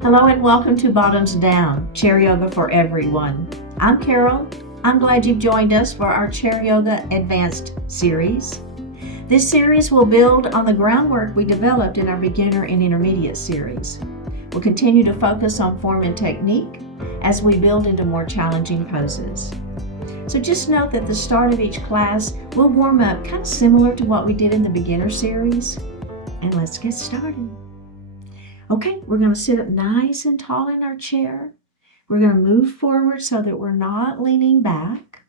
Hello and welcome to Bottoms Down, Chair Yoga for Everyone. I'm Carol. I'm glad you've joined us for our Chair Yoga Advanced series. This series will build on the groundwork we developed in our beginner and intermediate series. We'll continue to focus on form and technique as we build into more challenging poses. So just note that at the start of each class, we'll warm up kind of similar to what we did in the beginner series. And let's get started. Okay, we're going to sit up nice and tall in our chair. We're going to move forward so that we're not leaning back.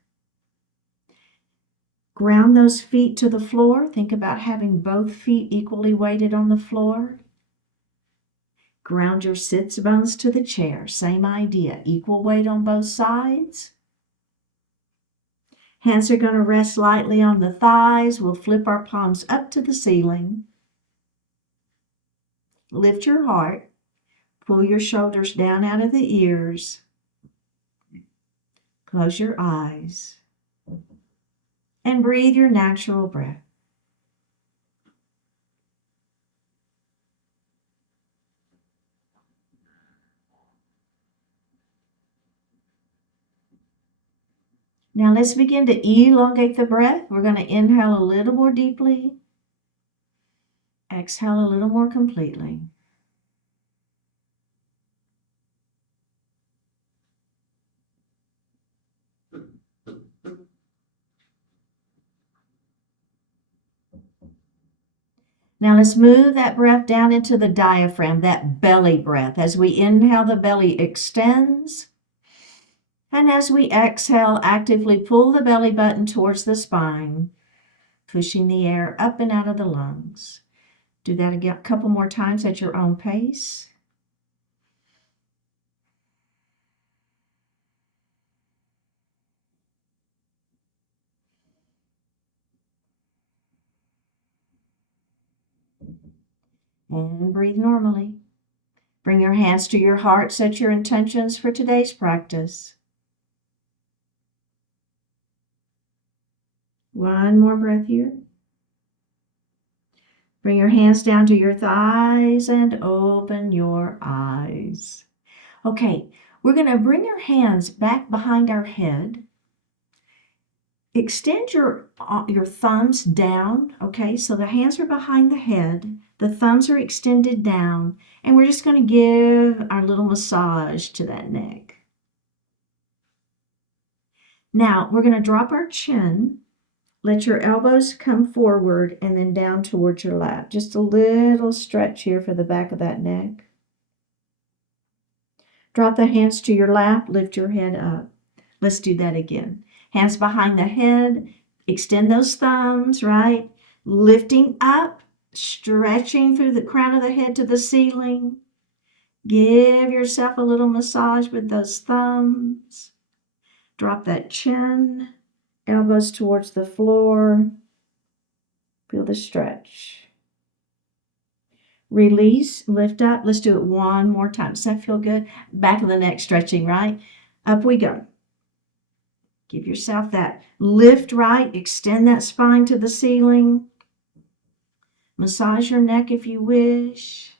Ground those feet to the floor. Think about having both feet equally weighted on the floor. Ground your sits bones to the chair. Same idea, equal weight on both sides. Hands are going to rest lightly on the thighs. We'll flip our palms up to the ceiling. Lift your heart. Pull your shoulders down out of the ears. Close your eyes. And breathe your natural breath. Now let's begin to elongate the breath. We're going to inhale a little more deeply. Exhale a little more completely. Now let's move that breath down into the diaphragm, that belly breath. As we inhale, the belly extends. And as we exhale, actively pull the belly button towards the spine, pushing the air up and out of the lungs. Do that again, a couple more times at your own pace. And breathe normally. Bring your hands to your heart. Set your intentions for today's practice. One more breath here. Bring your hands down to your thighs and open your eyes. Okay, we're going to bring our hands back behind our head. Extend your thumbs down, okay? So the hands are behind the head. The thumbs are extended down. And we're just going to give our little massage to that neck. Now, we're going to drop our chin. Let your elbows come forward and then down towards your lap. Just a little stretch here for the back of that neck. Drop the hands to your lap. Lift your head up. Let's do that again. Hands behind the head. Extend those thumbs, right? Lifting up, stretching through the crown of the head to the ceiling. Give yourself a little massage with those thumbs. Drop that chin. Elbows towards the floor. Feel the stretch. Release, lift up. Let's do it one more time. Does that feel good? Back of the neck stretching, right? Up we go. Give yourself that lift, right? Extend that spine to the ceiling. Massage your neck if you wish.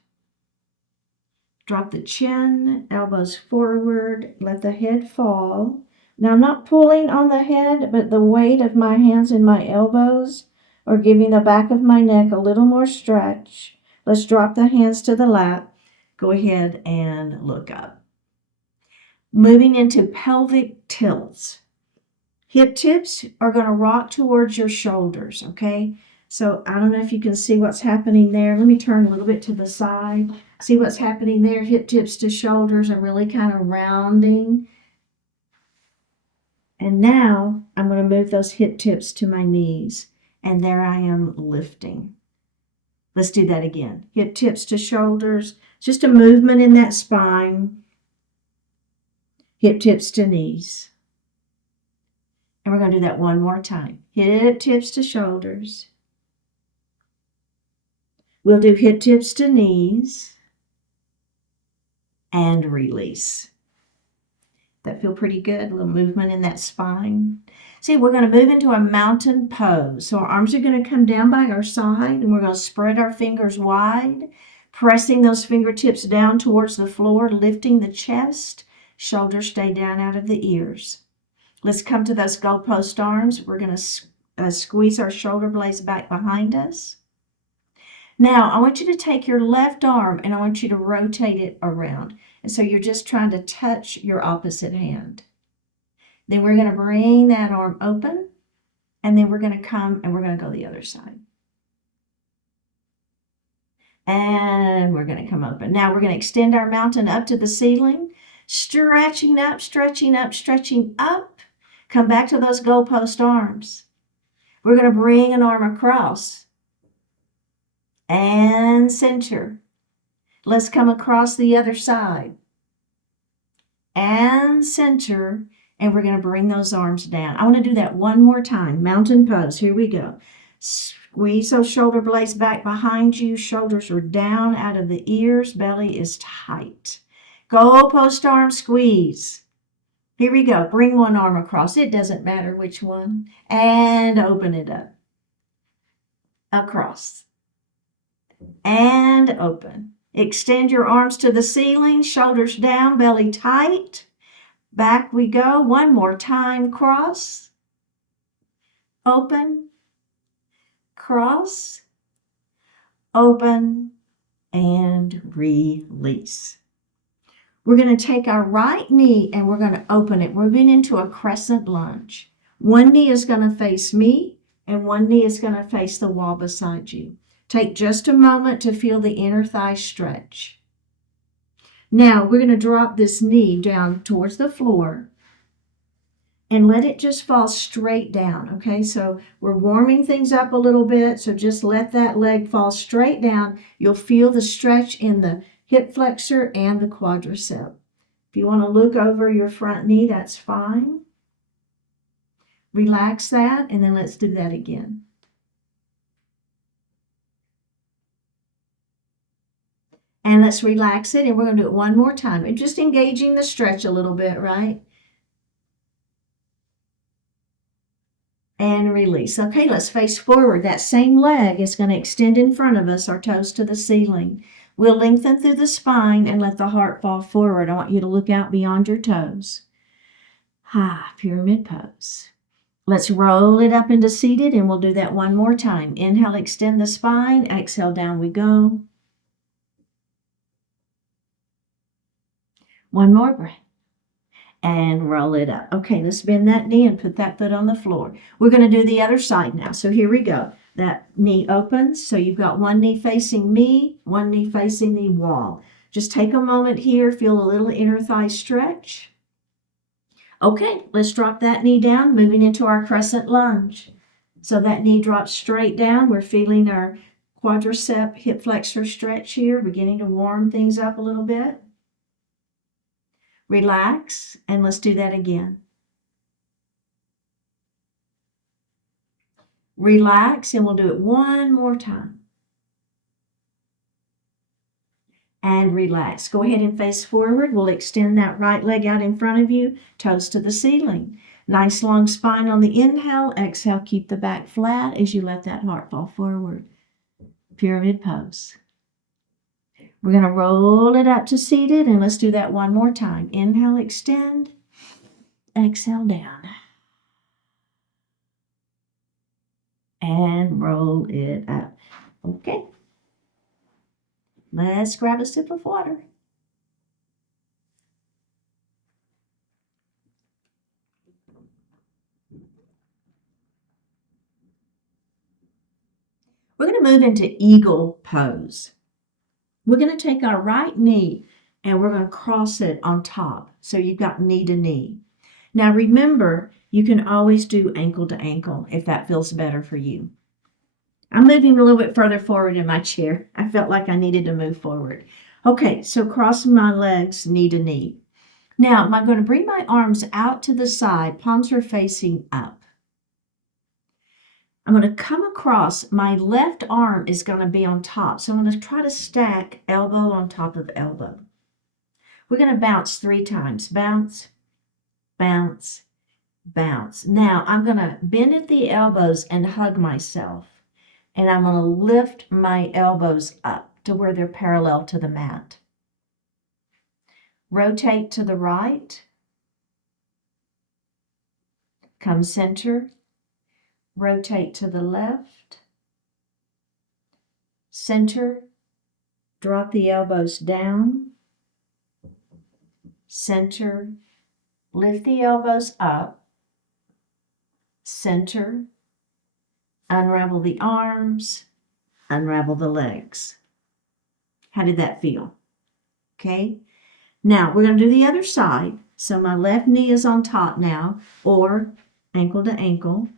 Drop the chin, elbows forward. Let the head fall. Now, I'm not pulling on the head, but the weight of my hands and my elbows are giving the back of my neck a little more stretch. Let's drop the hands to the lap. Go ahead and look up. Moving into pelvic tilts. Hip tips are going to rock towards your shoulders, okay? So I don't know if you can see what's happening there. Let me turn a little bit to the side. See what's happening there? Hip tips to shoulders are really kind of rounding. And now I'm going to move those hip tips to my knees. And there I am lifting. Let's do that again. Hip tips to shoulders. Just a movement in that spine. Hip tips to knees. And we're going to do that one more time. Hip tips to shoulders. We'll do hip tips to knees. And release. That feel pretty good? A little movement in that spine. See, we're going to move into a mountain pose. So our arms are going to come down by our side and we're going to spread our fingers wide. Pressing those fingertips down towards the floor, lifting the chest. Shoulders stay down out of the ears. Let's come to those goalpost arms. We're going to squeeze our shoulder blades back behind us. Now, I want you to take your left arm and I want you to rotate it around. And so you're just trying to touch your opposite hand. Then we're going to bring that arm open. And then we're going to come and we're going to go the other side. And we're going to come open. Now we're going to extend our mountain up to the ceiling. Stretching up, stretching up, stretching up. Come back to those goalpost arms. We're going to bring an arm across. And center. Let's come across the other side. And center. And we're going to bring those arms down. I want to do that one more time. Mountain pose. Here we go. Squeeze those shoulder blades back behind you. Shoulders are down out of the ears. Belly is tight. Goalpost arm squeeze. Here we go. Bring one arm across. It doesn't matter which one. And open it up. Across. And open. Extend your arms to the ceiling. Shoulders down. Belly tight. Back we go. One more time. Cross. Open. Cross. Open. And release. We're going to take our right knee and we're going to open it. We're moving into a crescent lunge. One knee is going to face me and one knee is going to face the wall beside you. Take just a moment to feel the inner thigh stretch. Now we're going to drop this knee down towards the floor and let it just fall straight down. Okay, so we're warming things up a little bit. So just let that leg fall straight down. You'll feel the stretch in the hip flexor and the quadricep. If you want to look over your front knee, that's fine. Relax that, and then let's do that again. And let's relax it, and we're going to do it one more time. And just engaging the stretch a little bit, right? And release. Okay, let's face forward. That same leg is going to extend in front of us, our toes to the ceiling. We'll lengthen through the spine and let the heart fall forward. I want you to look out beyond your toes. Pyramid pose. Let's roll it up into seated, and we'll do that one more time. Inhale, extend the spine. Exhale, down we go. One more breath. And roll it up. Okay, let's bend that knee and put that foot on the floor. We're going to do the other side now. So here we go. That knee opens. So you've got one knee facing me, one knee facing the wall. Just take a moment here. Feel a little inner thigh stretch. Okay, let's drop that knee down, moving into our crescent lunge. So that knee drops straight down. We're feeling our quadricep hip flexor stretch here, beginning to warm things up a little bit. Relax, and let's do that again. Relax, and we'll do it one more time. And relax. Go ahead and face forward. We'll extend that right leg out in front of you, toes to the ceiling. Nice long spine on the inhale. Exhale, keep the back flat as you let that heart fall forward. Pyramid pose. We're going to roll it up to seated, and let's do that one more time. Inhale, extend. Exhale, down. And roll it up. Okay. Let's grab a sip of water. We're going to move into eagle pose. We're going to take our right knee and we're going to cross it on top. So you've got knee to knee. Now remember, you can always do ankle to ankle if that feels better for you. I'm moving a little bit further forward in my chair. I felt like I needed to move forward. Okay, so crossing my legs knee to knee. Now I'm going to bring my arms out to the side. Palms are facing up. I'm going to come across. My left arm is going to be on top. So I'm going to try to stack elbow on top of elbow. We're going to bounce 3 times. Bounce, bounce, bounce. Now I'm going to bend at the elbows and hug myself. And I'm going to lift my elbows up to where they're parallel to the mat. Rotate to the right. Come center. Rotate to the left. Center. Drop the elbows down. Center. Lift the elbows up. Center. Unravel the arms. Unravel the legs. How did that feel? Okay. Now we're going to do the other side. So my left knee is on top now, or ankle to ankle.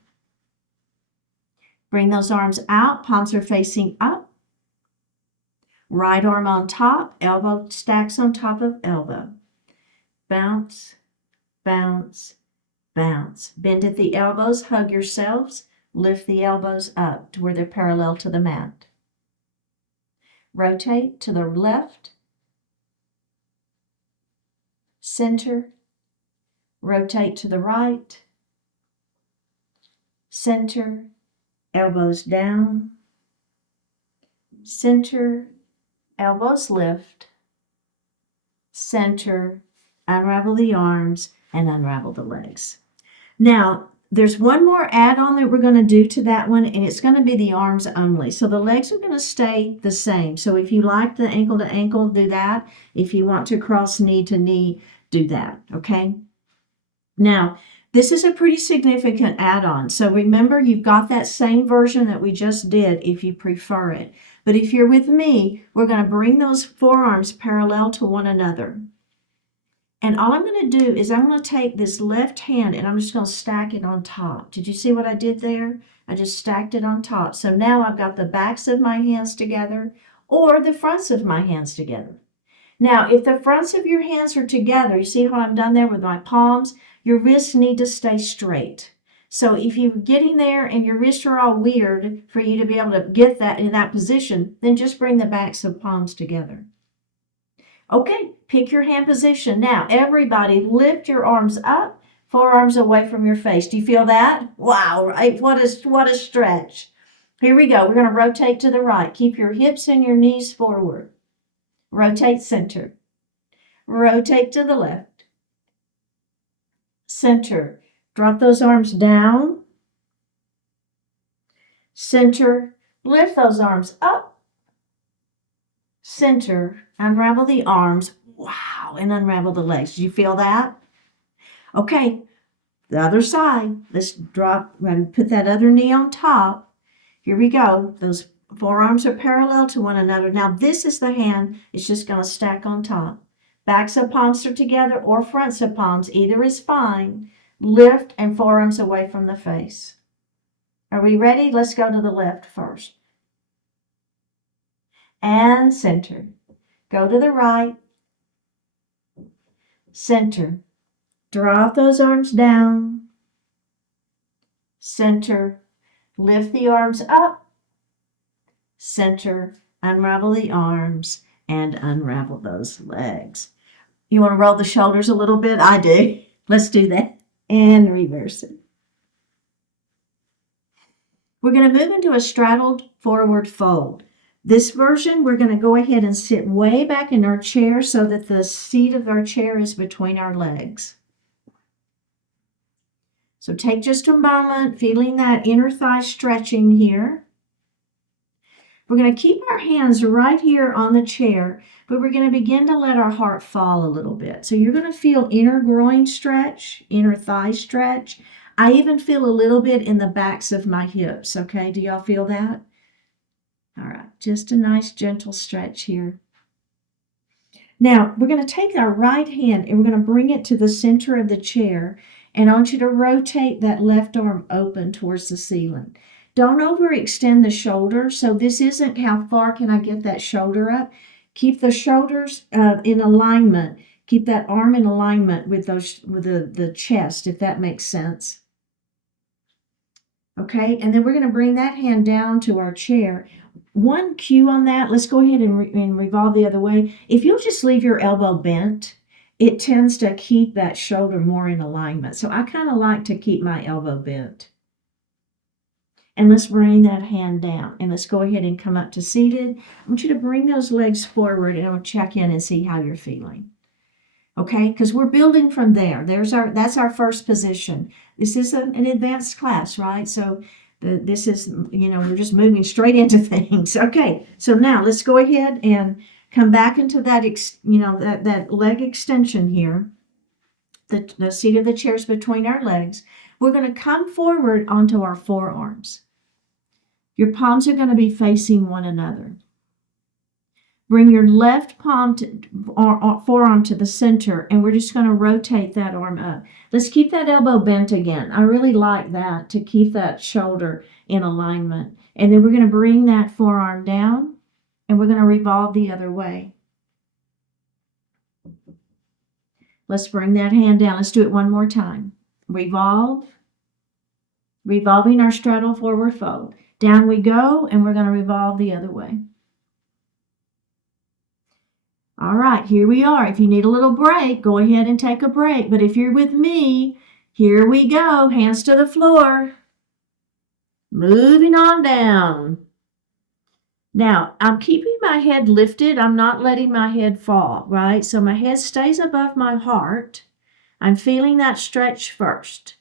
Bring those arms out. Palms are facing up. Right arm on top. Elbow stacks on top of elbow. Bounce, bounce, bounce. Bend at the elbows. Hug yourselves. Lift the elbows up to where they're parallel to the mat. Rotate to the left. Center. Rotate to the right. Center. Elbows down. Center. Elbows lift. Center. Unravel the arms and unravel the legs. Now, there's one more add-on that we're going to do to that one, and it's going to be the arms only. So the legs are going to stay the same. So if you like the ankle to ankle, do that. If you want to cross knee to knee, do that, okay? Now, this is a pretty significant add-on. So remember, you've got that same version that we just did if you prefer it. But if you're with me, we're going to bring those forearms parallel to one another. And all I'm going to do is I'm going to take this left hand and I'm just going to stack it on top. Did you see what I did there? I just stacked it on top. So now I've got the backs of my hands together or the fronts of my hands together. Now, if the fronts of your hands are together, you see what I've done there with my palms? Your wrists need to stay straight. So if you're getting there and your wrists are all weird for you to be able to get that in that position, then just bring the backs of palms together. Okay, pick your hand position. Now, everybody lift your arms up, forearms away from your face. Do you feel that? Wow, right? What a stretch. Here we go. We're going to rotate to the right. Keep your hips and your knees forward. Rotate center. Rotate to the left. Center. Drop those arms down. Center. Lift those arms up. Center. Unravel the arms. Wow. And unravel the legs. Did you feel that? Okay. The other side. Let's drop and put that other knee on top. Here we go. Those forearms are parallel to one another. Now this is the hand. It's just going to stack on top. Backs of palms are together or fronts of palms. Either is fine. Lift and forearms away from the face. Are we ready? Let's go to the left first. And center. Go to the right. Center. Drop those arms down. Center. Lift the arms up. Center. Unravel the arms and unravel those legs. You want to roll the shoulders a little bit? I do. Let's do that. And reverse it. We're going to move into a straddled forward fold. This version, we're going to go ahead and sit way back in our chair so that the seat of our chair is between our legs. So take just a moment, feeling that inner thigh stretching here. We're going to keep our hands right here on the chair, but we're going to begin to let our heart fall a little bit. So you're going to feel inner groin stretch, inner thigh stretch. I even feel a little bit in the backs of my hips, okay? Do y'all feel that? All right, just a nice gentle stretch here. Now, we're going to take our right hand and we're going to bring it to the center of the chair, and I want you to rotate that left arm open towards the ceiling. Don't overextend the shoulder. So this isn't how far can I get that shoulder up. Keep the shoulders in alignment. Keep that arm in alignment with the chest, if that makes sense. Okay, and then we're going to bring that hand down to our chair. One cue on that, let's go ahead and revolve the other way. If you'll just leave your elbow bent, it tends to keep that shoulder more in alignment. So I kind of like to keep my elbow bent. And let's bring that hand down. And let's go ahead and come up to seated. I want you to bring those legs forward, and I'll check in and see how you're feeling. Okay, because we're building from there. That's our first position. This is an advanced class, right? So this is, we're just moving straight into things. Okay, so now let's go ahead and come back into that, that leg extension here. The seat of the chair is between our legs. We're going to come forward onto our forearms. Your palms are going to be facing one another. Bring your left palm or forearm to the center, and we're just going to rotate that arm up. Let's keep that elbow bent again. I really like that, to keep that shoulder in alignment. And then we're going to bring that forearm down, and we're going to revolve the other way. Let's bring that hand down. Let's do it one more time. Revolve. Revolving our straddle forward fold. Down we go, and we're going to revolve the other way. All right, here we are. If you need a little break, go ahead and take a break. But if you're with me, here we go. Hands to the floor. Moving on down. Now, I'm keeping my head lifted. I'm not letting my head fall, right? So my head stays above my heart. I'm feeling that stretch first.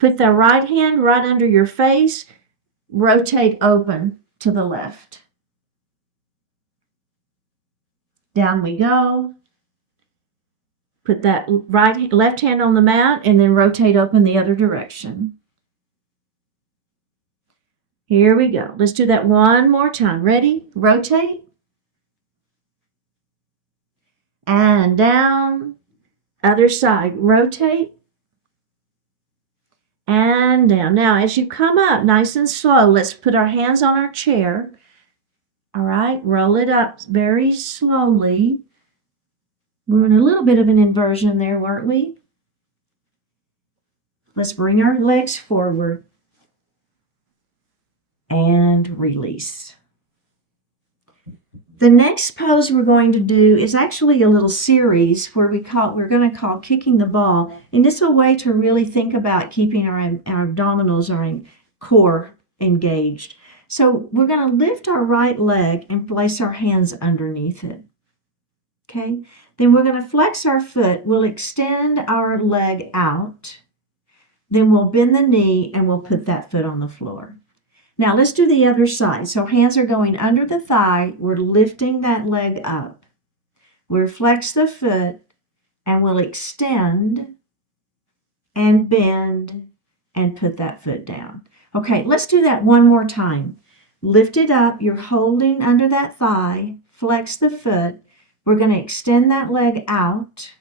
Put the right hand right under your face. Rotate open to the left. Down we go. Put that left hand on the mat and then rotate open the other direction. Here we go. Let's do that one more time. Ready? Rotate. And down. Other side. Rotate. And down. Now, as you come up nice and slow, let's put our hands on our chair. All right. Roll it up very slowly. We were in a little bit of an inversion there, weren't we? Let's bring our legs forward and release. The next pose we're going to do is actually a little series where we're going to call kicking the ball. And it's a way to really think about keeping our abdominals, our core engaged. So we're going to lift our right leg and place our hands underneath it. Okay? Then we're going to flex our foot. We'll extend our leg out. Then we'll bend the knee and we'll put that foot on the floor. Now let's do the other side. So hands are going under the thigh. We're lifting that leg up. We'll flex the foot and we'll extend and bend and put that foot down. Okay, let's do that one more time. Lift it up. You're holding under that thigh. Flex the foot. We're going to extend that leg out.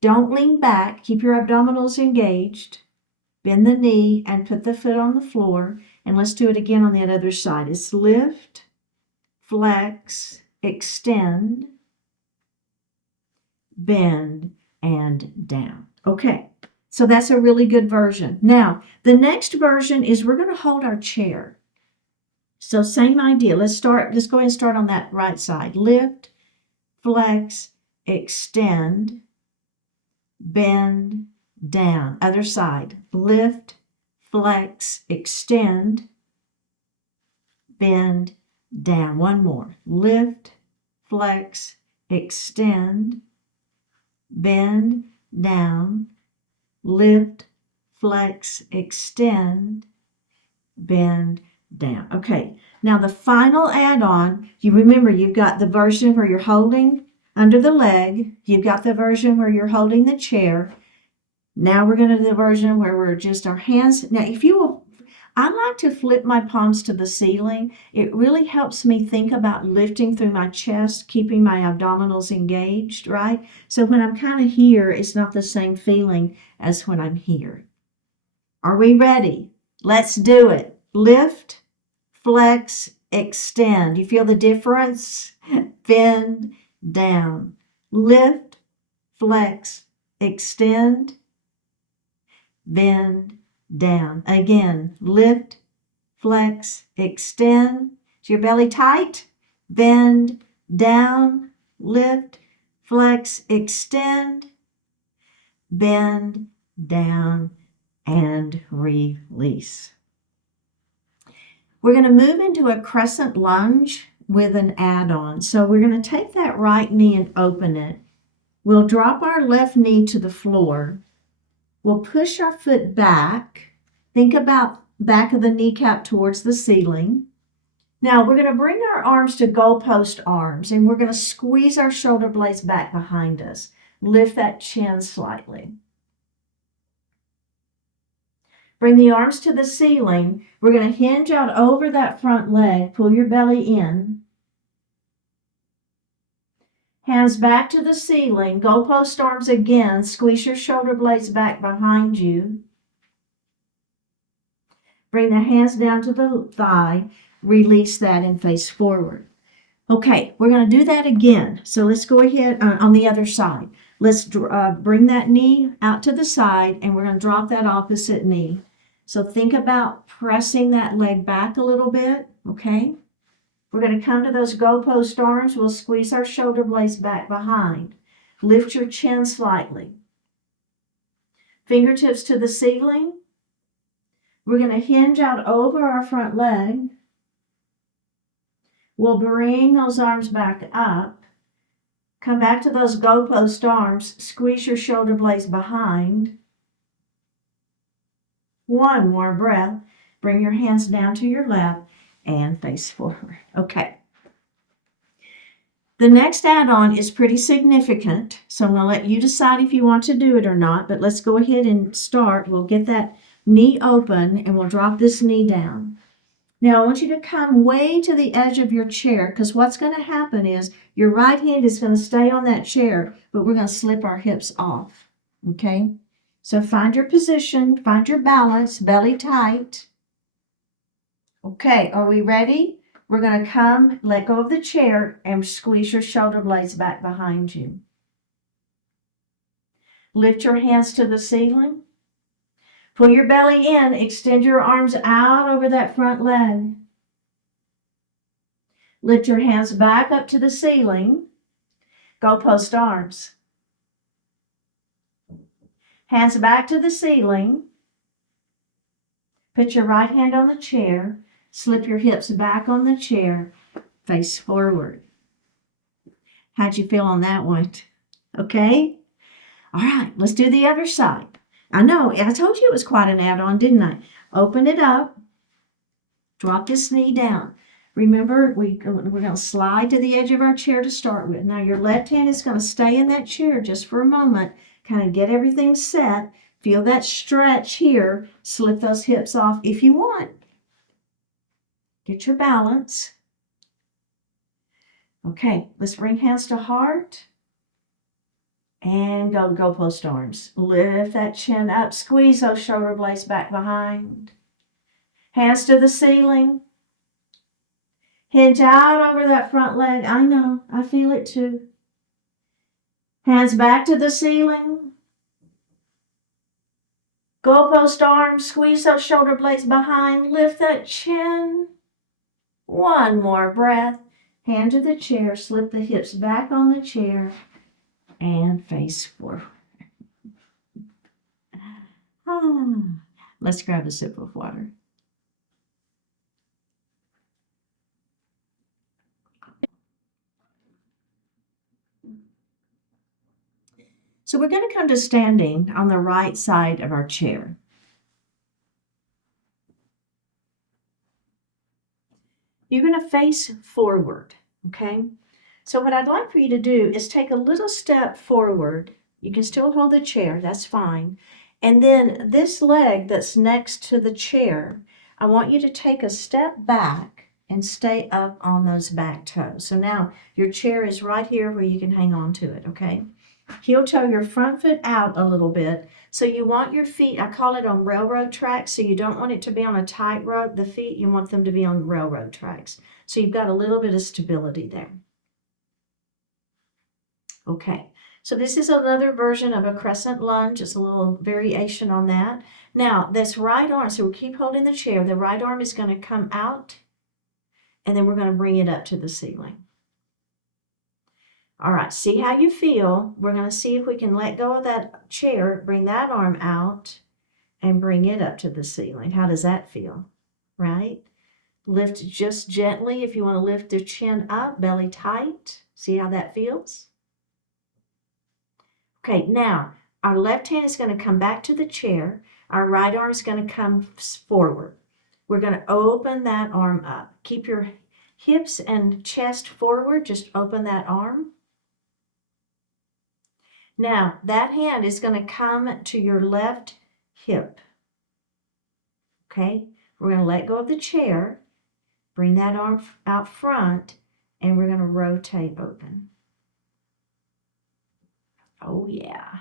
Don't lean back. Keep your abdominals engaged. Bend the knee and put the foot on the floor. And let's do it again on the other side. It's lift, flex, extend, bend, and down. Okay, so that's a really good version. Now, the next version is we're going to hold our chair. So same idea. Let's go ahead and start on that right side. Lift, flex, extend, bend, down. Other side. Lift, flex, extend, bend, down. One more. Lift, flex, extend, bend, down. Lift, flex, extend, bend, down. Okay, now the final add-on, you remember you've got the version where you're holding under the leg. You've got the version where you're holding the chair. Now we're going to do the version where we're just our hands. Now, if you will, I like to flip my palms to the ceiling. It really helps me think about lifting through my chest, keeping my abdominals engaged, right? So when I'm kind of here, it's not the same feeling as when I'm here. Are we ready? Let's do it. Lift, flex, extend. You feel the difference? Bend, down. Lift, flex, extend, bend, down. Again, lift, flex, extend. Is your belly tight? Bend, down, lift, flex, extend, bend, down, and release. We're going to move into a crescent lunge with an add-on. So we're going to take that right knee and open it. We'll drop our left knee to the floor. We'll push our foot back. Think about back of the kneecap towards the ceiling. Now we're going to bring our arms to goalpost arms, and we're going to squeeze our shoulder blades back behind us. Lift that chin slightly. Bring the arms to the ceiling. We're going to hinge out over that front leg. Pull your belly in. Hands back to the ceiling. Goalpost arms again. Squeeze your shoulder blades back behind you. Bring the hands down to the thigh. Release that and face forward. Okay, we're going to do that again. So let's go ahead on the other side. Let's bring that knee out to the side, and we're going to drop that opposite knee. So think about pressing that leg back a little bit, okay? We're going to come to those goalpost arms. We'll squeeze our shoulder blades back behind. Lift your chin slightly. Fingertips to the ceiling. We're going to hinge out over our front leg. We'll bring those arms back up. Come back to those goalpost arms. Squeeze your shoulder blades behind. One more breath. Bring your hands down to your lap and face forward. Okay. The next add-on is pretty significant, so I'm going to let you decide if you want to do it or not, but let's go ahead and start. We'll get that knee open, and we'll drop this knee down. Now, I want you to come way to the edge of your chair, because what's going to happen is your right hand is going to stay on that chair, but we're going to slip our hips off, okay? So find your position, find your balance, belly tight. Okay, are we ready? We're going to come, let go of the chair, and squeeze your shoulder blades back behind you. Lift your hands to the ceiling. Pull your belly in, extend your arms out over that front leg. Lift your hands back up to the ceiling. Goalpost arms. Hands back to the ceiling. Put your right hand on the chair. Slip your hips back on the chair. Face forward. How'd you feel on that one? Okay? All right, let's do the other side. I know, I told you it was quite an add-on, didn't I? Open it up. Drop this knee down. Remember, we're going to slide to the edge of our chair to start with. Now, your left hand is going to stay in that chair just for a moment. Kind of get everything set. Feel that stretch here. Slip those hips off if you want. Get your balance. Okay, let's bring hands to heart. And go to goalpost arms. Lift that chin up. Squeeze those shoulder blades back behind. Hands to the ceiling. Hinge out over that front leg. I know, I feel it too. Hands back to the ceiling. Goalpost arms. Squeeze those shoulder blades behind. Lift that chin. One more breath. Hand to the chair. Slip the hips back on the chair. And face forward. Let's grab a sip of water. So we're going to come to standing on the right side of our chair. You're going to face forward, okay? So what I'd like for you to do is take a little step forward. You can still hold the chair, that's fine. And then this leg that's next to the chair, I want you to take a step back and stay up on those back toes. So now your chair is right here where you can hang on to it, okay? Heel toe your front foot out a little bit. So you want your feet, I call it on railroad tracks, so you don't want it to be on a tightrope. The feet, you want them to be on railroad tracks. So you've got a little bit of stability there. Okay, so this is another version of a crescent lunge. It's a little variation on that. Now, this right arm, so we'll keep holding the chair. The right arm is going to come out, and then we're going to bring it up to the ceiling. All right, see how you feel. We're going to see if we can let go of that chair, bring that arm out, and bring it up to the ceiling. How does that feel? Right? Lift just gently if you want to lift the chin up, belly tight. See how that feels? Okay, now our left hand is going to come back to the chair. Our right arm is going to come forward. We're going to open that arm up. Keep your hips and chest forward. Just open that arm. Now, that hand is going to come to your left hip. Okay, we're going to let go of the chair. Bring that arm out front, and we're going to rotate open. Oh, yeah.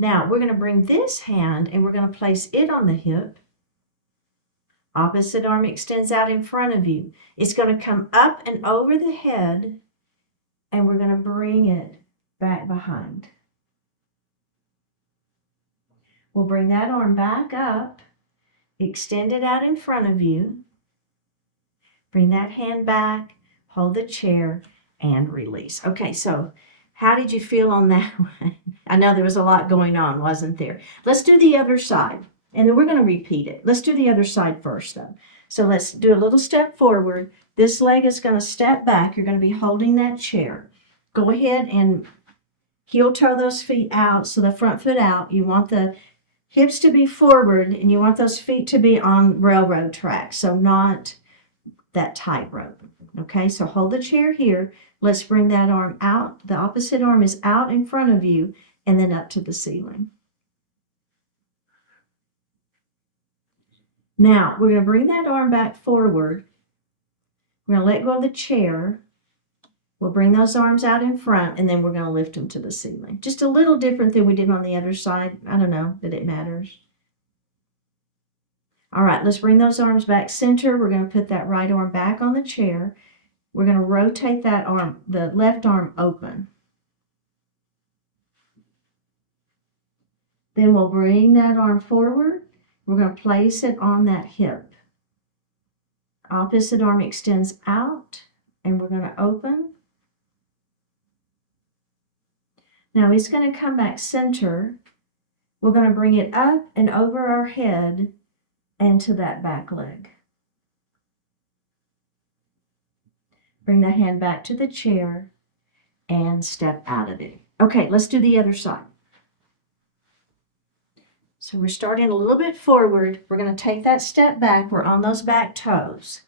Now, we're going to bring this hand, and we're going to place it on the hip. Opposite arm extends out in front of you. It's going to come up and over the head, and we're going to bring it back behind. We'll bring that arm back up, extend it out in front of you. Bring that hand back, hold the chair, and release. Okay, so how did you feel on that one? I know there was a lot going on, wasn't there? Let's do the other side, and then we're going to repeat it. Let's do the other side first, though. So let's do a little step forward. This leg is going to step back. You're going to be holding that chair. Go ahead and heel toe those feet out, so the front foot out. You want the hips to be forward, and you want those feet to be on railroad tracks, so not that tightrope. Okay, so hold the chair here. Let's bring that arm out. The opposite arm is out in front of you and then up to the ceiling. Now, we're going to bring that arm back forward. We're going to let go of the chair. We'll bring those arms out in front, and then we're going to lift them to the ceiling. Just a little different than we did on the other side. I don't know that it matters. All right, let's bring those arms back center. We're going to put that right arm back on the chair. We're going to rotate that arm, the left arm open. Then we'll bring that arm forward. We're going to place it on that hip. Opposite arm extends out, and we're going to open. Now it's going to come back center. We're going to bring it up and over our head and to that back leg. Bring the hand back to the chair and step out of it. Okay, let's do the other side. So we're starting a little bit forward. We're going to take that step back. We're on those back toes.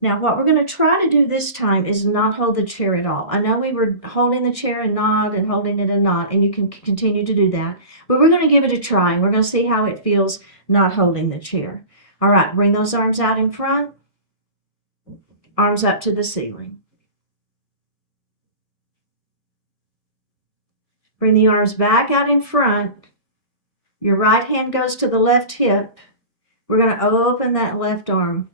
Now, what we're going to try to do this time is not hold the chair at all. I know we were holding the chair and not and holding it and not, and you can continue to do that. But we're going to give it a try, and we're going to see how it feels not holding the chair. All right, bring those arms out in front. Arms up to the ceiling. Bring the arms back out in front. Your right hand goes to the left hip. We're going to open that left arm.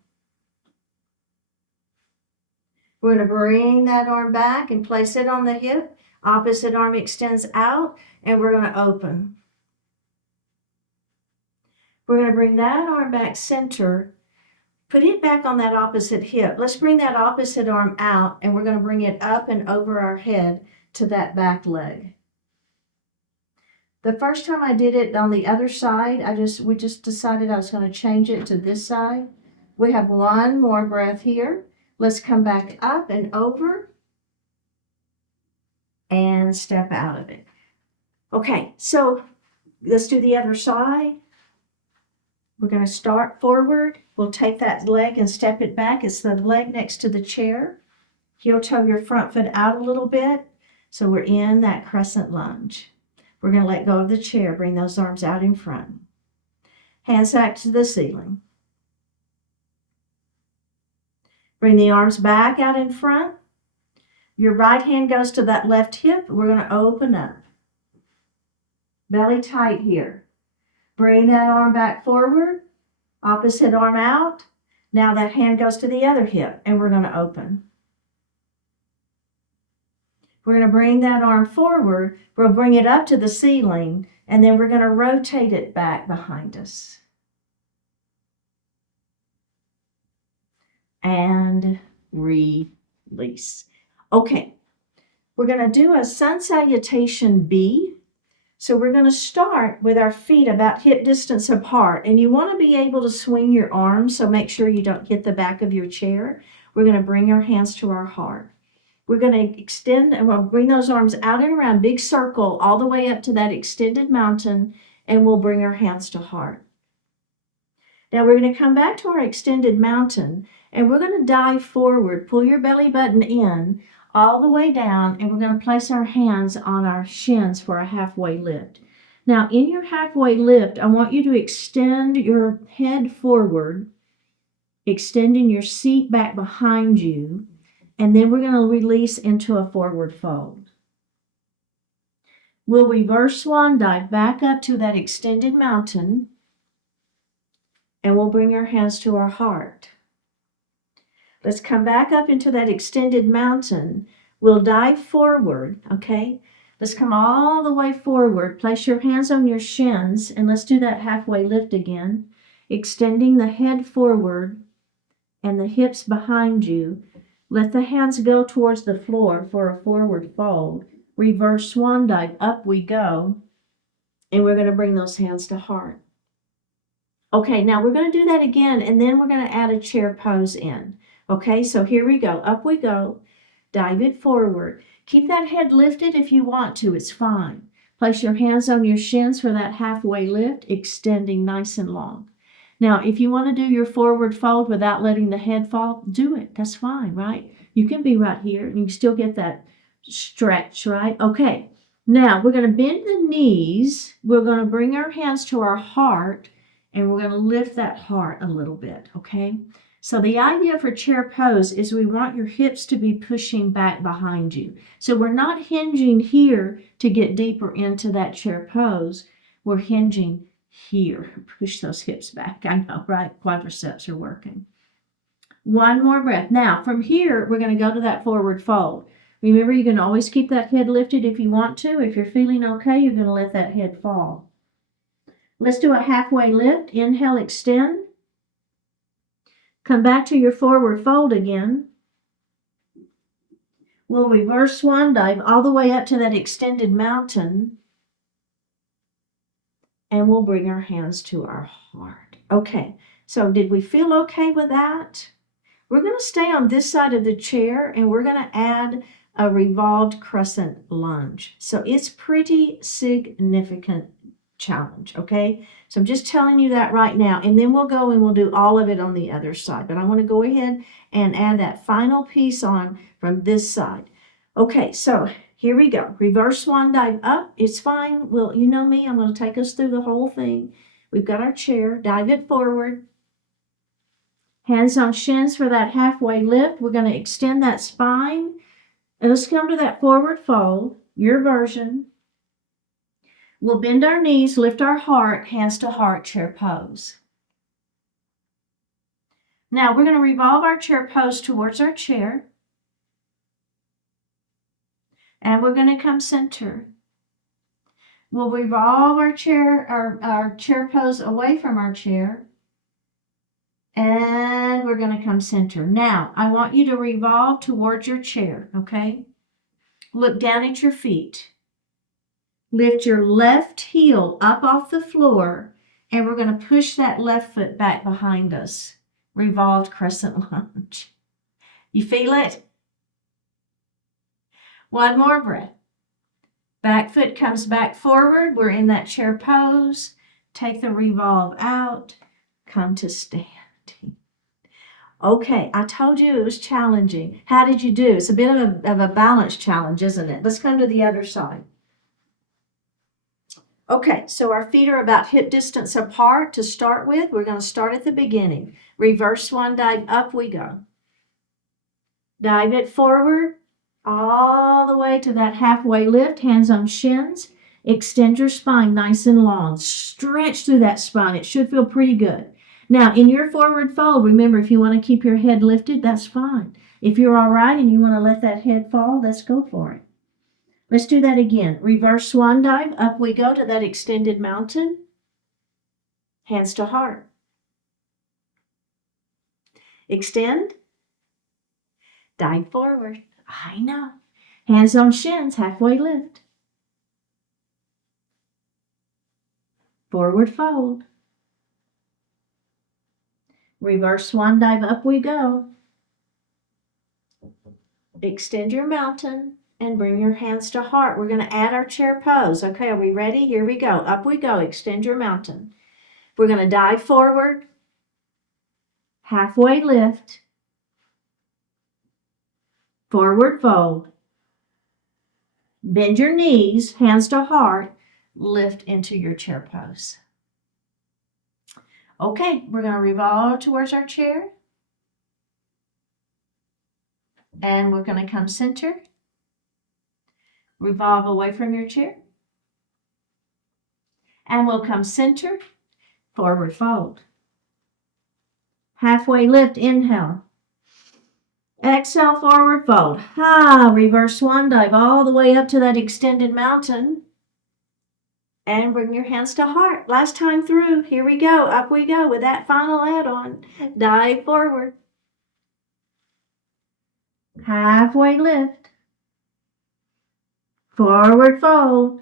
We're going to bring that arm back and place it on the hip. Opposite arm extends out, and we're going to open. We're going to bring that arm back center. Put it back on that opposite hip. Let's bring that opposite arm out, and we're going to bring it up and over our head to that back leg. The first time I did it on the other side, we just decided I was going to change it to this side. We have one more breath here. Let's come back up and over and step out of it. Okay, so let's do the other side. We're going to start forward. We'll take that leg and step it back. It's the leg next to the chair. Heel toe your front foot out a little bit. So we're in that crescent lunge. We're going to let go of the chair. Bring those arms out in front. Hands back to the ceiling. Bring the arms back out in front. Your right hand goes to that left hip. We're going to open up. Belly tight here. Bring that arm back forward. Opposite arm out. Now that hand goes to the other hip, and we're going to open. We're going to bring that arm forward. We'll bring it up to the ceiling, and then we're going to rotate it back behind us. And release. Okay, we're going to do a sun salutation B. So we're going to start with our feet about hip distance apart. And you want to be able to swing your arms, so make sure you don't hit the back of your chair. We're going to bring our hands to our heart. We're going to extend and we'll bring those arms out and around, big circle, all the way up to that extended mountain, and we'll bring our hands to heart. Now we're going to come back to our extended mountain, and we're going to dive forward. Pull your belly button in all the way down, and we're going to place our hands on our shins for a halfway lift. Now in your halfway lift, I want you to extend your head forward, extending your seat back behind you, and then we're going to release into a forward fold. We'll reverse swan dive back up to that extended mountain, and we'll bring our hands to our heart. Let's come back up into that extended mountain. We'll dive forward, okay? Let's come all the way forward. Place your hands on your shins, and let's do that halfway lift again, extending the head forward and the hips behind you. Let the hands go towards the floor for a forward fold. Reverse swan dive, up we go, and we're going to bring those hands to heart. Okay, now we're going to do that again, and then we're going to add a chair pose in. Okay, so here we go. Up we go. Dive it forward. Keep that head lifted if you want to. It's fine. Place your hands on your shins for that halfway lift, extending nice and long. Now, if you want to do your forward fold without letting the head fall, do it. That's fine, right? You can be right here, and you can still get that stretch, right? Okay, now we're going to bend the knees. We're going to bring our hands to our heart, and we're going to lift that heart a little bit, okay? So the idea for chair pose is we want your hips to be pushing back behind you. So we're not hinging here to get deeper into that chair pose. We're hinging here. Push those hips back. I know, right? Quadriceps are working. One more breath. Now, from here, we're going to go to that forward fold. Remember, you can always keep that head lifted if you want to. If you're feeling okay, you're going to let that head fall. Let's do a halfway lift. Inhale, extend. Come back to your forward fold again. We'll reverse swan dive all the way up to that extended mountain. And we'll bring our hands to our heart. Okay, so did we feel okay with that? We're going to stay on this side of the chair, and we're going to add a revolved crescent lunge. So it's pretty significant challenge, okay? So I'm just telling you that right now, and then we'll go and we'll do all of it on the other side. But I want to go ahead and add that final piece on from this side. Okay, so here we go. Reverse swan dive up. It's fine. Well, you know me. I'm going to take us through the whole thing. We've got our chair. Dive it forward. Hands on shins for that halfway lift. We're going to extend that spine. And let's come to that forward fold, your version. We'll bend our knees, lift our heart, hands to heart, chair pose. Now we're going to revolve our chair pose towards our chair. And we're going to come center. We'll revolve our chair pose away from our chair. And we're going to come center. Now, I want you to revolve towards your chair, okay? Look down at your feet. Lift your left heel up off the floor, and we're going to push that left foot back behind us. Revolved crescent lunge. You feel it? One more breath. Back foot comes back forward. We're in that chair pose. Take the revolve out. Come to standing. Okay, I told you it was challenging. How did you do? It's a bit of a balance challenge, isn't it? Let's come to the other side. Okay, so our feet are about hip distance apart to start with. We're going to start at the beginning. Reverse swan dive, up we go. Dive it forward all the way to that halfway lift, hands on shins. Extend your spine nice and long. Stretch through that spine. It should feel pretty good. Now, in your forward fold, remember, if you want to keep your head lifted, that's fine. If you're all right and you want to let that head fall, let's go for it. Let's do that again. Reverse swan dive. Up we go to that extended mountain. Hands to heart. Extend. Dive forward. I know. Hands on shins. Halfway lift. Forward fold. Reverse swan dive, up we go. Extend your mountain and bring your hands to heart. We're going to add our chair pose. Okay, are we ready? Here we go. Up we go. Extend your mountain. We're going to dive forward. Halfway lift. Forward fold. Bend your knees, hands to heart. Lift into your chair pose. Okay, we're going to revolve towards our chair. And we're going to come center. Revolve away from your chair. And we'll come center. Forward fold. Halfway lift, inhale. Exhale, forward fold. Reverse swan dive all the way up to that extended mountain. And bring your hands to heart. Last time through. Here we go. Up we go with that final add-on. Dive forward. Halfway lift. Forward fold.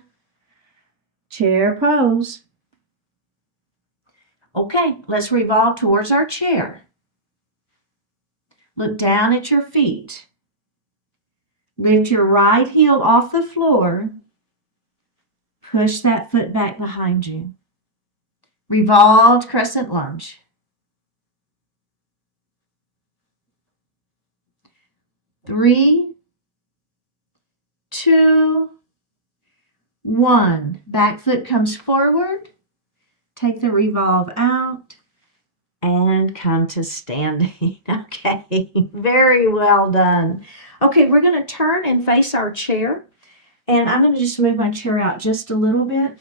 Chair pose. Okay, let's revolve towards our chair. Look down at your feet. Lift your right heel off the floor. Push that foot back behind you. Revolved crescent lunge. 3, 2, 1. Back foot comes forward. Take the revolve out and come to standing. Okay, very well done. Okay, we're going to turn and face our chair. And I'm going to just move my chair out just a little bit.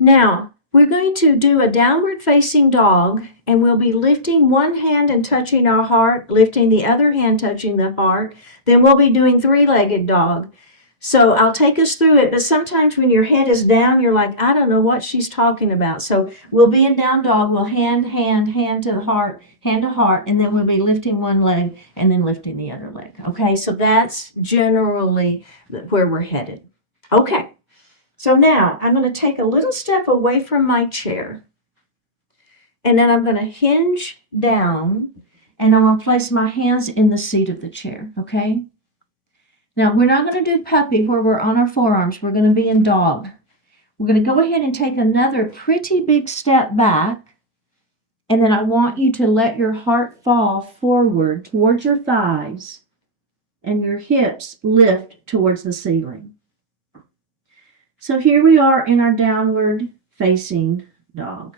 Now, we're going to do a downward facing dog, and we'll be lifting one hand and touching our heart, lifting the other hand touching the heart. Then we'll be doing three-legged dog. So I'll take us through it, but sometimes when your head is down, you're like, I don't know what she's talking about. So we'll be in down dog. We'll hand to the heart, hand to heart, and then we'll be lifting one leg and then lifting the other leg. Okay, so that's generally where we're headed. Okay, so now I'm going to take a little step away from my chair, and then I'm going to hinge down, and I'm going to place my hands in the seat of the chair, okay? Now, we're not going to do puppy where we're on our forearms. We're going to be in dog. We're going to go ahead and take another pretty big step back. And then I want you to let your heart fall forward towards your thighs and your hips lift towards the ceiling. So here we are in our downward facing dog.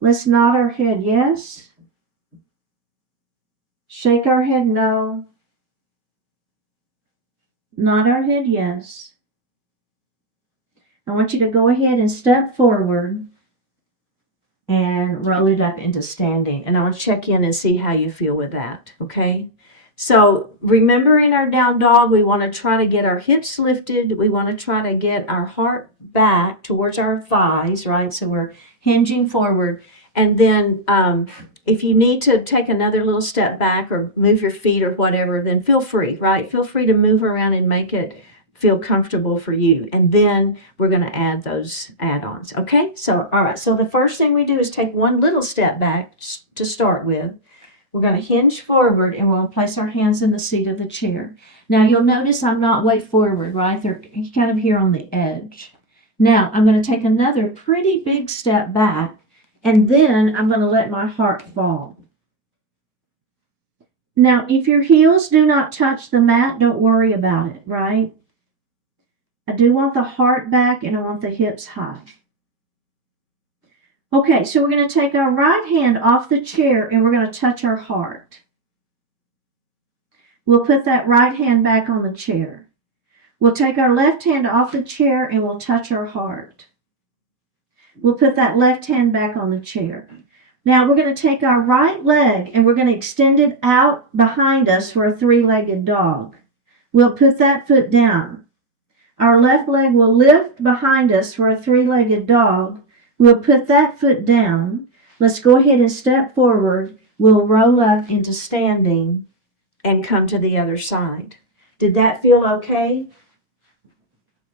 Let's nod our head yes. Shake our head no. Nod our head yes. I want you to go ahead and step forward and roll it up into standing. And I want to check in and see how you feel with that, okay? So remember, in our down dog, we want to try to get our hips lifted. We want to try to get our heart back towards our thighs, right? So we're hinging forward. And then if you need to take another little step back or move your feet or whatever, then feel free, right? Feel free to move around and make it feel comfortable for you. And then we're going to add those add-ons, okay? So, all right. So the first thing we do is take one little step back to start with. We're going to hinge forward and we'll place our hands in the seat of the chair. Now you'll notice I'm not way forward, right? They're kind of here on the edge. Now I'm going to take another pretty big step back, and then I'm going to let my heart fall. Now, if your heels do not touch the mat, don't worry about it, right? I do want the heart back and I want the hips high. Okay, so we're going to take our right hand off the chair and we're going to touch our heart. We'll put that right hand back on the chair. We'll take our left hand off the chair and we'll touch our heart. We'll put that left hand back on the chair. Now we're going to take our right leg and we're going to extend it out behind us for a three-legged dog. We'll put that foot down. Our left leg will lift behind us for a three-legged dog. We'll put that foot down. Let's go ahead and step forward. We'll roll up into standing and come to the other side. Did that feel okay?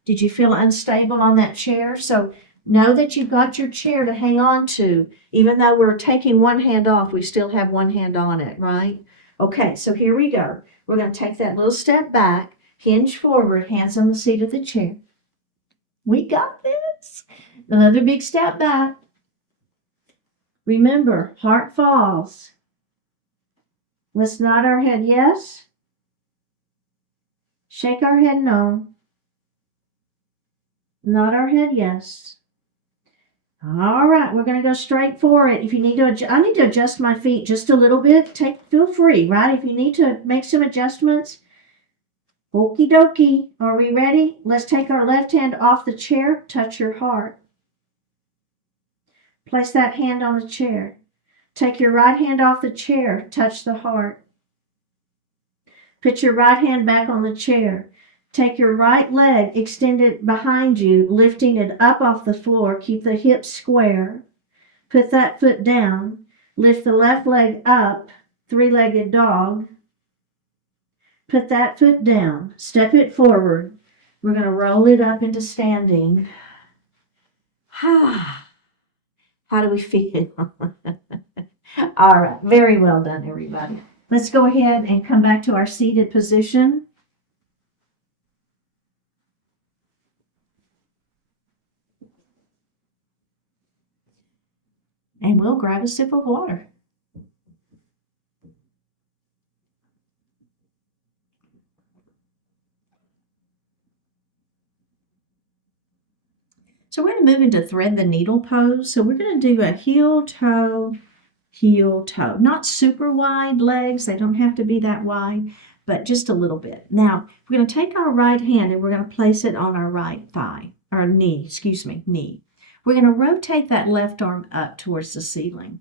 Did you feel unstable on that chair? So know that you've got your chair to hang on to. Even though we're taking one hand off, we still have one hand on it, right? Okay, so here we go. We're going to take that little step back, hinge forward, hands on the seat of the chair. We got this. Another big step back. Remember, heart falls. Let's nod our head yes. Shake our head no. Nod our head yes. All right, we're going to go straight for it. If you need to, I need to adjust my feet just a little bit. Feel free, right? If you need to make some adjustments, okie dokie. Are we ready? Let's take our left hand off the chair. Touch your heart. Place that hand on the chair. Take your right hand off the chair. Touch the heart. Put your right hand back on the chair. Take your right leg, extend it behind you, lifting it up off the floor. Keep the hips square. Put that foot down. Lift the left leg up, three-legged dog. Put that foot down. Step it forward. We're going to roll it up into standing. How do we feel? All right, very well done, everybody. Let's go ahead and come back to our seated position. And we'll grab a sip of water. So we're going to move into thread the needle pose. So we're going to do a heel, toe, heel, toe. Not super wide legs. They don't have to be that wide, but just a little bit. Now, we're going to take our right hand and we're going to place it on our right thigh, or knee. We're going to rotate that left arm up towards the ceiling.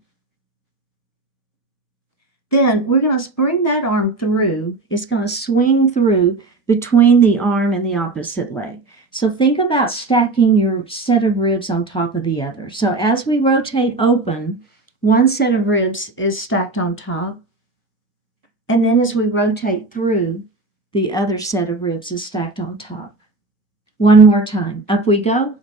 Then we're going to bring that arm through. It's going to swing through between the arm and the opposite leg. So think about stacking your set of ribs on top of the other. So as we rotate open, one set of ribs is stacked on top. And then as we rotate through, the other set of ribs is stacked on top. One more time. Up we go.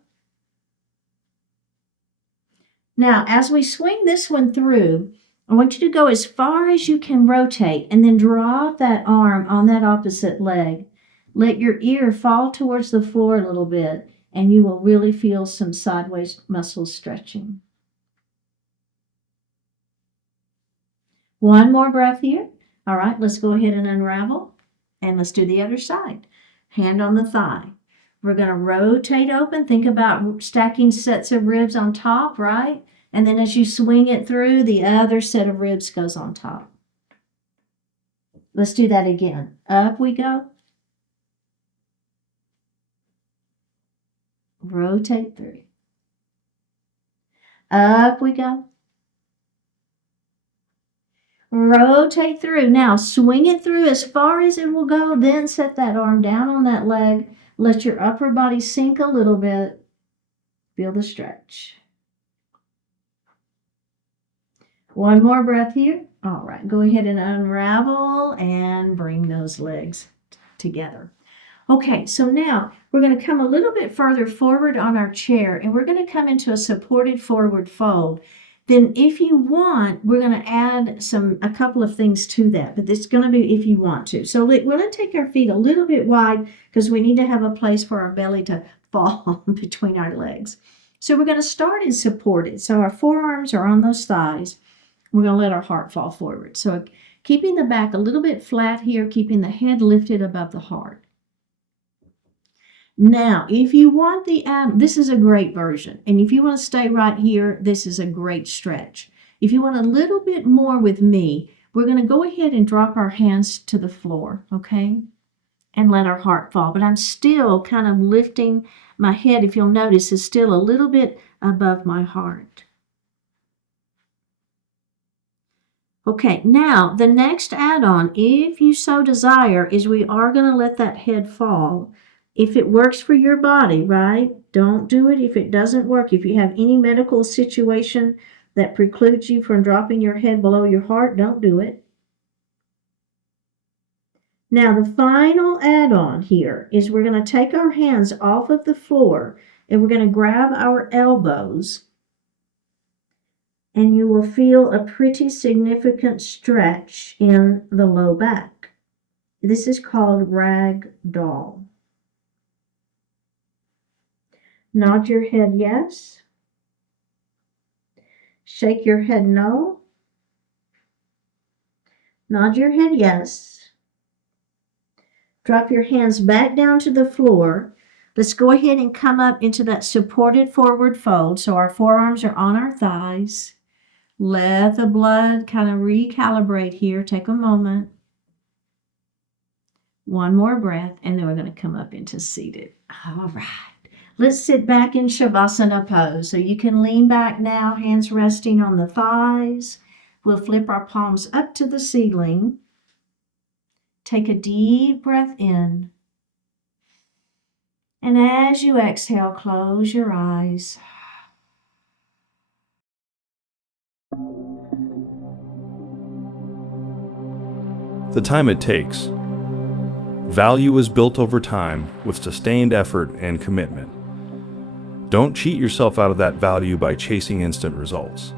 Now, as we swing this one through, I want you to go as far as you can rotate and then drop that arm on that opposite leg. Let your ear fall towards the floor a little bit, and you will really feel some sideways muscles stretching. One more breath here. All right, let's go ahead and unravel, and let's do the other side. Hand on the thigh. We're going to rotate open. Think about stacking sets of ribs on top, right? And then as you swing it through, the other set of ribs goes on top. Let's do that again. Up we go. Rotate through. Up we go. Rotate through. Now swing it through as far as it will go. Then set that arm down on that leg. Let your upper body sink a little bit. Feel the stretch. One more breath here. All right, go ahead and unravel and bring those legs together. Okay, so now we're going to come a little bit further forward on our chair, and we're going to come into a supported forward fold. Then if you want, we're going to add a couple of things to that, but it's going to be if you want to. So we're going to take our feet a little bit wide because we need to have a place for our belly to fall between our legs. So we're going to start in supported. So our forearms are on those thighs. We're going to let our heart fall forward. So keeping the back a little bit flat here, keeping the head lifted above the heart. Now, if you want this is a great version. And if you want to stay right here, this is a great stretch. If you want a little bit more with me, we're going to go ahead and drop our hands to the floor, okay? And let our heart fall. But I'm still kind of lifting my head, if you'll notice, is still a little bit above my heart. Okay, now the next add-on, if you so desire, is we are going to let that head fall. If it works for your body, right? Don't do it if it doesn't work. If you have any medical situation that precludes you from dropping your head below your heart, don't do it. Now, the final add-on here is we're going to take our hands off of the floor and we're going to grab our elbows, and you will feel a pretty significant stretch in the low back. This is called ragdoll. Nod your head yes. Shake your head no. Nod your head yes. Drop your hands back down to the floor. Let's go ahead and come up into that supported forward fold. So our forearms are on our thighs. Let the blood kind of recalibrate here. Take a moment. One more breath, and then we're going to come up into seated. All right. Let's sit back in Shavasana pose. So you can lean back now, hands resting on the thighs. We'll flip our palms up to the ceiling. Take a deep breath in. And as you exhale, close your eyes. The time it takes. Value is built over time with sustained effort and commitment. Don't cheat yourself out of that value by chasing instant results.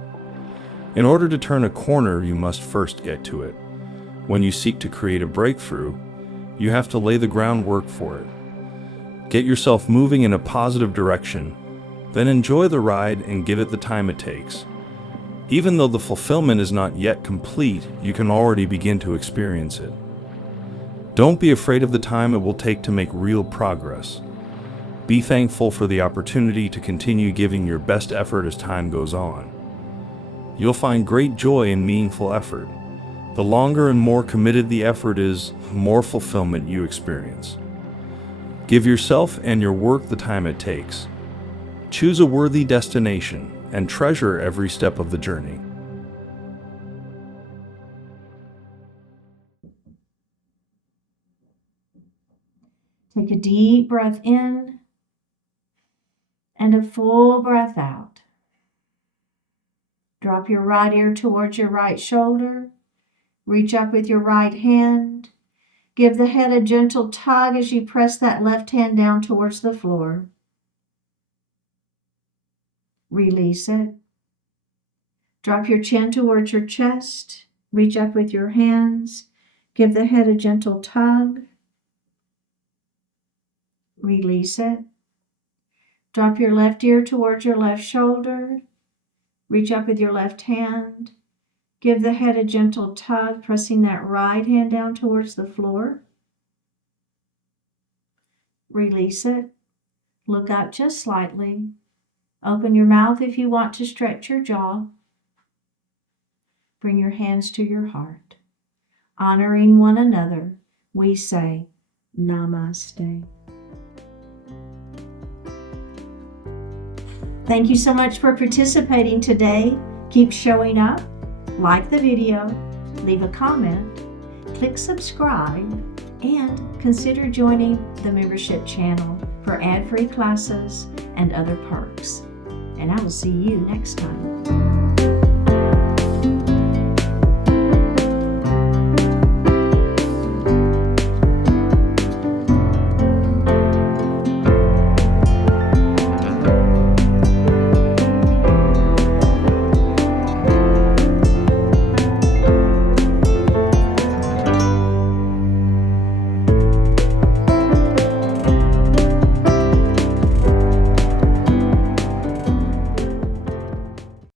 In order to turn a corner, you must first get to it. When you seek to create a breakthrough, you have to lay the groundwork for it. Get yourself moving in a positive direction, then enjoy the ride and give it the time it takes. Even though the fulfillment is not yet complete, you can already begin to experience it. Don't be afraid of the time it will take to make real progress. Be thankful for the opportunity to continue giving your best effort as time goes on. You'll find great joy in meaningful effort. The longer and more committed the effort is, the more fulfillment you experience. Give yourself and your work the time it takes. Choose a worthy destination and treasure every step of the journey. Take a deep breath in and a full breath out. Drop your right ear towards your right shoulder. Reach up with your right hand. Give the head a gentle tug as you press that left hand down towards the floor. Release it. Drop your chin towards your chest. Reach up with your hands. Give the head a gentle tug. Release it. Drop your left ear towards your left shoulder. Reach up with your left hand. Give the head a gentle tug, pressing that right hand down towards the floor. Release it. Look up just slightly. Open your mouth if you want to stretch your jaw. Bring your hands to your heart. Honoring one another, we say Namaste. Thank you so much for participating today. Keep showing up. Like the video, leave a comment, click subscribe, and consider joining the membership channel for ad-free classes and other perks. And I will see you next time.